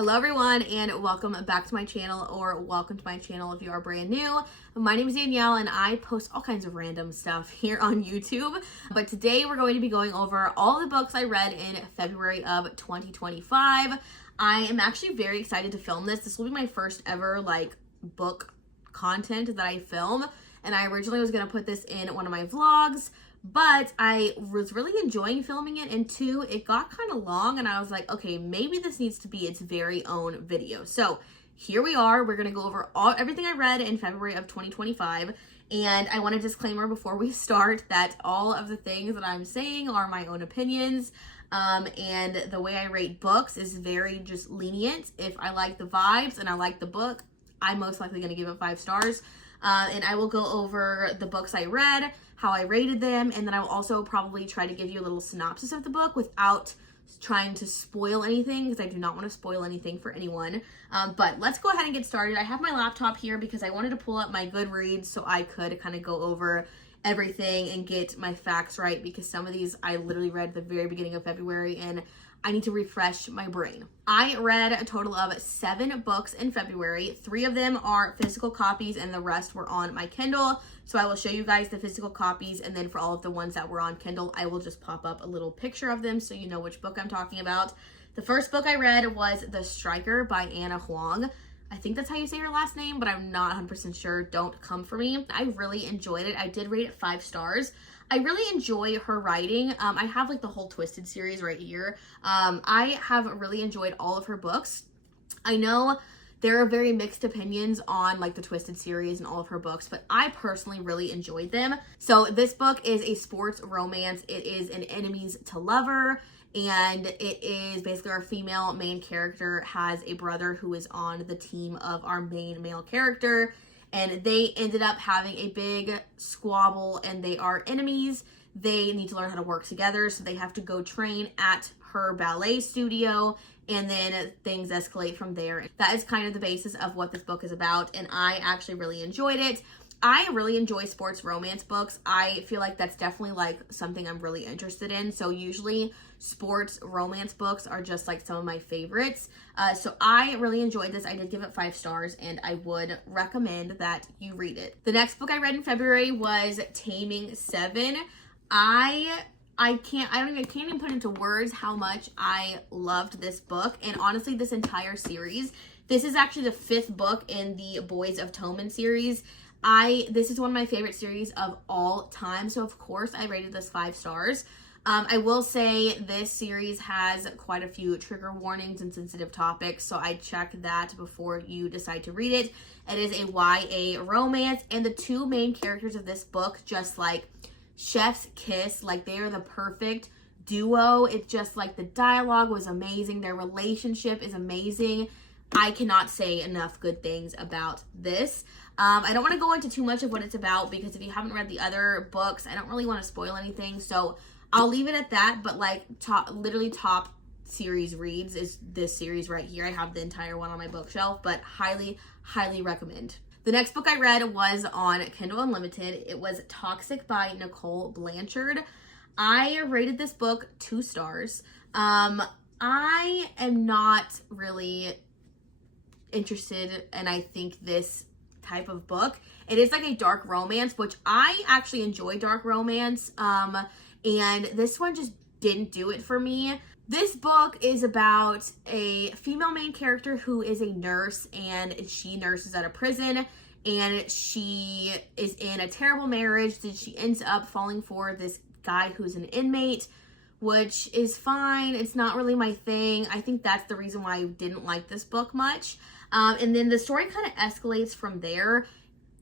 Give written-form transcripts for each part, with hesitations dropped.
Hello everyone and welcome back to my channel, or welcome to my channel if you are brand new. My name is Danielle and I post all kinds of random stuff here on YouTube. But today we're going to be going over all the books I read in February of 2025. I am actually very excited to film this. This will be my first ever book content that I film, and I originally was going to put this in one of my vlogs, but I was really enjoying filming it, and two, it got kind of long and I was like, okay, maybe this needs to be its very own video. So here we are. We're going to go over everything I read in February of 2025. And I want a disclaimer before we start that all of the things that I'm saying are my own opinions. And the way I rate books is very just lenient. If I like the vibes and I like the book, I'm most likely going to give it 5 stars. And I will go over the books I read, how I rated them, and then I will also probably try to give you a little synopsis of the book without trying to spoil anything, because I do not want to spoil anything for anyone. But let's go ahead and get started. I have my laptop here because I wanted to pull up my Goodreads so I could kind of go over everything and get my facts right, because some of these I literally read at the very beginning of February and I need to refresh my brain. I read a total of 7 books in February. 3 of them are physical copies and the rest were on my Kindle. So I will show you guys the physical copies, and then for all of the ones that were on Kindle, I will just pop up a little picture of them so you know which book I'm talking about. The first book I read was The Striker by Anna Huang. I think that's how you say her last name, but I'm not 100% sure. Don't come for me. I really enjoyed it. I did rate it 5 stars. I really enjoy her writing. I have the whole Twisted series right here. I have really enjoyed all of her books. I know there are very mixed opinions on the Twisted series and all of her books, but I personally really enjoyed them. So this book is a sports romance. It is an enemies to lover, and it is basically our female main character has a brother who is on the team of our main male character, and they ended up having a big squabble and they are enemies. They need to learn how to work together, so they have to go train at her ballet studio, and then things escalate from there. That is kind of the basis of what this book is about, and I actually really enjoyed it. I really enjoy sports romance books. I feel like that's definitely something I'm really interested in. So usually sports romance books are just some of my favorites. So I really enjoyed this. I did give it 5 stars and I would recommend that you read it. The next book I read in February was Taming 7. I can't even put into words how much I loved this book, and honestly this entire series. This is actually the 5th book in the Boys of Tommen series. This is one of my favorite series of all time, so of course I rated this 5 stars. I will say this series has quite a few trigger warnings and sensitive topics, so I check that before you decide to read it. It is a YA romance, and the 2 main characters of this book just chef's kiss. They are the perfect duo. It's just the dialogue was amazing. Their relationship is amazing. I cannot say enough good things about this. I don't want to go into too much of what it's about, because if you haven't read the other books, I don't really want to spoil anything. So I'll leave it at that. But top series reads is this series right here. I have the entire one on my bookshelf, but highly, highly recommend. The next book I read was on Kindle Unlimited. It was Toxic by Nicole Blanchard. I rated this book 2 stars. I am not really interested in, I think, this type of book. It is a dark romance, which I actually enjoy dark romance, and this one just didn't do it for me. This book is about a female main character who is a nurse, and she nurses at a prison, and she is in a terrible marriage that she ends up falling for this guy who's an inmate, which is fine. It's not really my thing. I think that's the reason why I didn't like this book much. And then the story kind of escalates from there.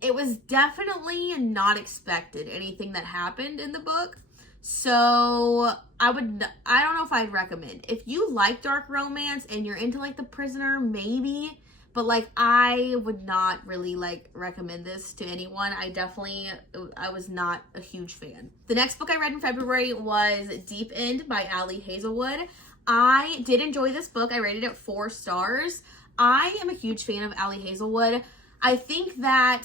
It was definitely not expected, anything that happened in the book. So I don't know if I'd recommend. If you like dark romance and you're into The Prisoner, maybe. But I would not really recommend this to anyone. I was not a huge fan. The next book I read in February was Deep End by Ali Hazelwood. I did enjoy this book. I rated it 4 stars. I am a huge fan of Ali Hazelwood. I think that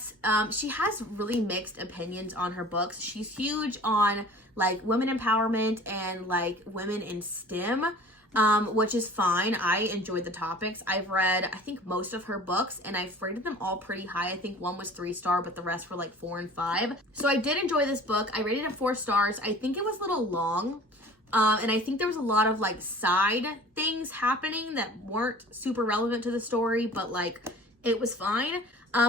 she has really mixed opinions on her books. She's huge on women empowerment and women in STEM. which is fine. I enjoyed the topics. I've read, I think, most of her books, and I've rated them all pretty high. I think one was 3-star, but the rest were like 4 and 5. So I did enjoy this book. I rated it 4 stars. I think it was a little long. And I think there was a lot of like side things happening that weren't super relevant to the story, but like it was fine.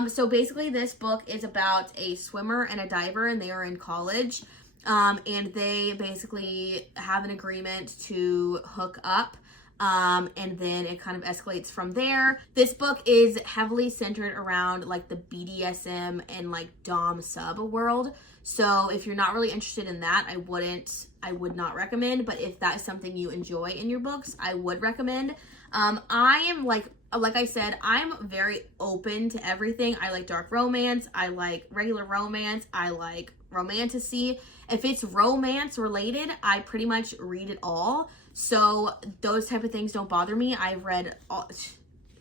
So basically this book is about a swimmer and a diver, and they are in college. And they basically have an agreement to hook up. And then it kind of escalates from there. This book is heavily centered around like the BDSM and like Dom sub world. So if you're not really interested in that, I would not recommend. But if that is something you enjoy in your books, I would recommend. I am like I said, I'm very open to everything. I like dark romance. I like regular romance. I like romantasy. If it's romance related, I pretty much read it all. So those type of things don't bother me. I've read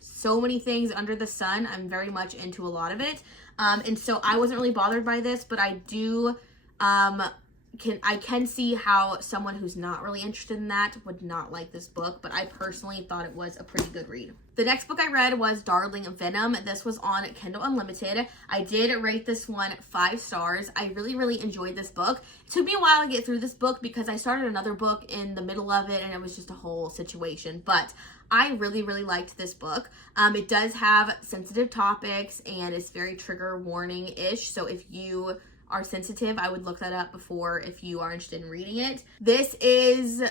so many things under the sun. I'm very much into a lot of it. And so I wasn't really bothered by this, but I do can see how someone who's not really interested in that would not like this book, but I personally thought it was a pretty good read. The next book I read was Darling Venom. This was on Kindle Unlimited. I did rate this one 5 stars. I really enjoyed this book. It took me a while to get through this book because I started another book in the middle of it and it was just a whole situation, but I really liked this book. It does have sensitive topics and it's very trigger warning-ish, so if you are sensitive, I would look that up before if you are interested in reading it. This is,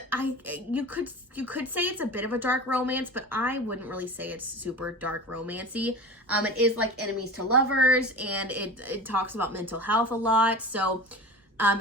you could say it's a bit of a dark romance, but I wouldn't really say it's super dark romancy. It is like enemies to lovers, and it talks about mental health a lot. So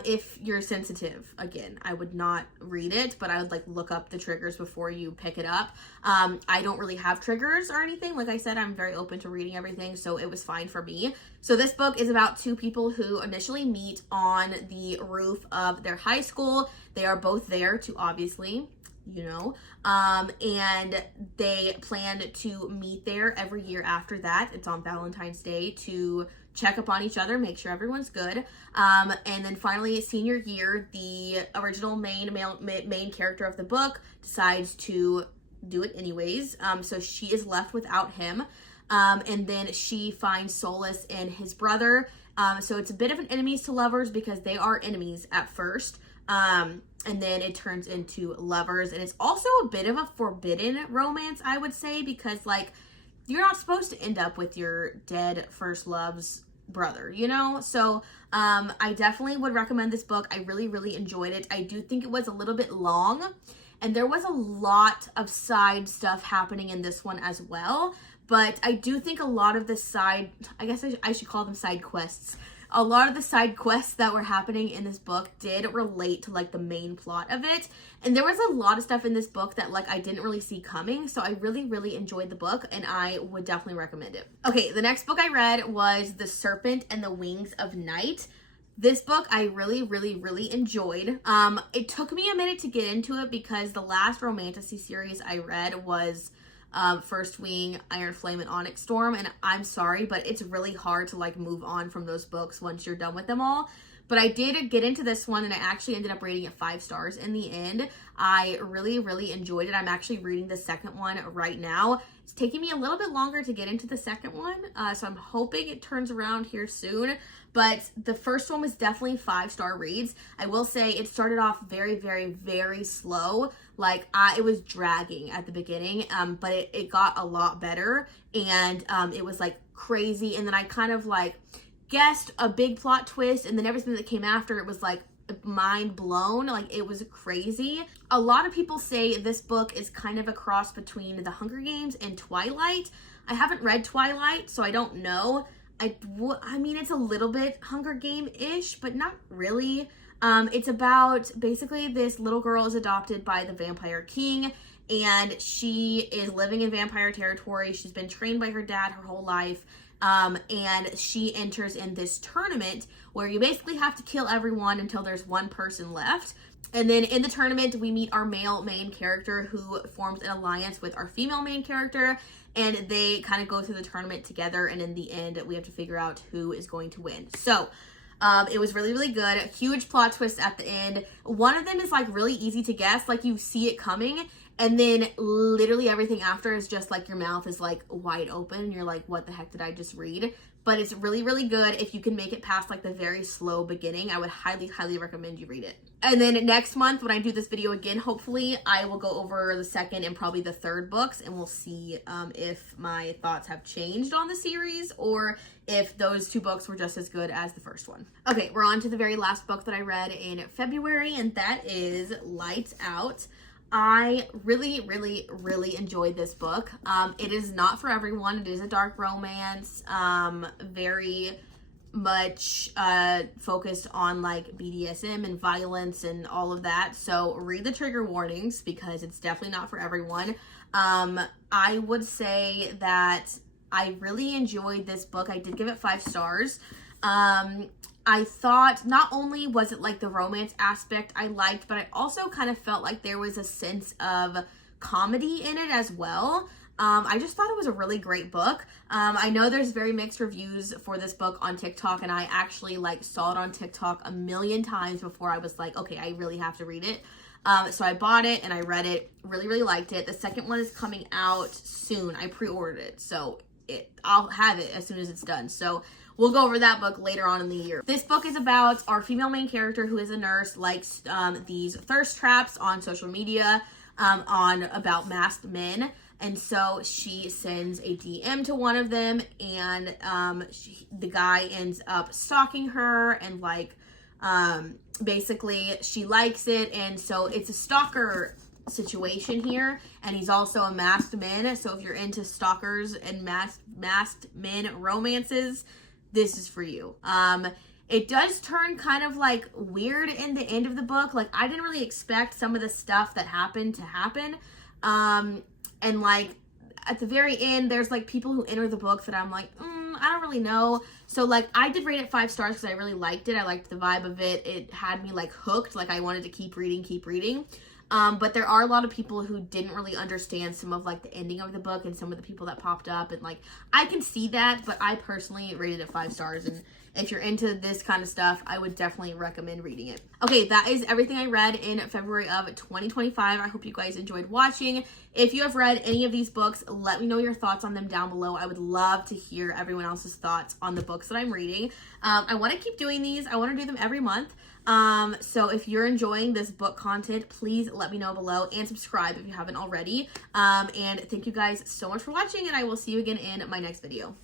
if you're sensitive, again, I would not read it, but I would like look up the triggers before you pick it up. I don't really have triggers or anything. Like I said, I'm very open to reading everything, so it was fine for me. So this book is about 2 people who initially meet on the roof of their high school. They are both there to obviously, and they plan to meet there every year after that. It's on Valentine's Day to check up on each other, make sure everyone's good. And then finally, senior year, the original main character of the book decides to do it anyways. So she is left without him. And then she finds solace in his brother. So it's a bit of an enemies to lovers because they are enemies at first. And then it turns into lovers. And it's also a bit of a forbidden romance, I would say, because like you're not supposed to end up with your dead first love's brother, So I definitely would recommend this book. I really enjoyed it. I do think it was a little bit long, and there was a lot of side stuff happening in this one as well. But I do think a lot of the side, I guess I should call them side quests. A lot of the side quests that were happening in this book did relate to like the main plot of it. And there was a lot of stuff in this book that like I didn't really see coming. So I really enjoyed the book, and I would definitely recommend it. Okay, the next book I read was The Serpent and the Wings of Night. This book I really enjoyed. It took me a minute to get into it because the last romantasy series I read was First Wing, Iron Flame, and Onyx Storm, and I'm sorry, but it's really hard to like move on from those books once you're done with them all. But I did get into this one, and I actually ended up rating it 5 stars in the end. I really enjoyed it. I'm actually reading the second one right now. It's taking me a little bit longer to get into the second one, so I'm hoping it turns around here soon. But the first one was definitely 5-star reads. I will say it started off very slow. Like it was dragging at the beginning, but it got a lot better, and it was like crazy. And then I kind of like guessed a big plot twist, and then everything that came after it was like mind blown. Like it was crazy. A lot of people say this book is kind of a cross between The Hunger Games and Twilight. I haven't read Twilight, so I don't know. I mean, it's a little bit Hunger Game-ish, but not really. It's about basically this little girl is adopted by the Vampire King, and she is living in vampire territory. She's been trained by her dad her whole life, and she enters in this tournament where you basically have to kill everyone until there's one person left. And then in the tournament, we meet our male main character who forms an alliance with our female main character, and they kind of go through the tournament together, and in the end, we have to figure out who is going to win. So, it was really good. A huge plot twist at the end. One of them is like really easy to guess, like you see it coming, And then literally everything after is just like your mouth is like wide open and you're like, what the heck did I just read? But it's really, really good. If you can make it past like the very slow beginning, I would highly, highly recommend you read it. And then next month when I do this video again, hopefully I will go over the second and probably the third books, and we'll see if my thoughts have changed on the series or if those 2 books were just as good as the first one. Okay, we're on to the very last book that I read in February, and that is Lights Out. I really, really, really enjoyed this book. It is not for everyone. It is a dark romance, very much focused on like BDSM and violence and all of that. So read the trigger warnings because it's definitely not for everyone. I would say that I really enjoyed this book. I did give it 5 stars. I thought not only was it like the romance aspect I liked, but I also kind of felt like there was a sense of comedy in it as well. I just thought it was a really great book. I know there's very mixed reviews for this book on TikTok, and I actually like saw it on TikTok a million times before I was like, okay, I really have to read it. So I bought it and I read it, really, really liked it. The second one is coming out soon. I pre-ordered it, so I'll have it as soon as it's done. So we'll go over that book later on in the year. This book is about our female main character who is a nurse, likes these thirst traps on social media about masked men. And so she sends a DM to one of them, and the guy ends up stalking her, and like basically she likes it, and so it's a stalker situation here, and he's also a masked man. So if you're into stalkers and masked men romances, this is for you. It does turn kind of like weird in the end of the book. Like I didn't really expect some of the stuff that happened to happen. And like at the very end, there's like people who enter the book that I'm like, I don't really know. So like I did rate it 5 stars because I really liked it. I liked the vibe of it. It had me like hooked. Like I wanted to keep reading. But there are a lot of people who didn't really understand some of like the ending of the book and some of the people that popped up, and like I can see that, but I personally rated it 5 stars, and if you're into this kind of stuff, I would definitely recommend reading it. Okay, that is everything I read in February of 2025. I hope you guys enjoyed watching. If you have read any of these books, let me know your thoughts on them down below. I would love to hear everyone else's thoughts on the books that I'm reading. I want to keep doing these. I want to do them every month. So if you're enjoying this book content, please let me know below and subscribe if you haven't already. And thank you guys so much for watching, and I will see you again in my next video.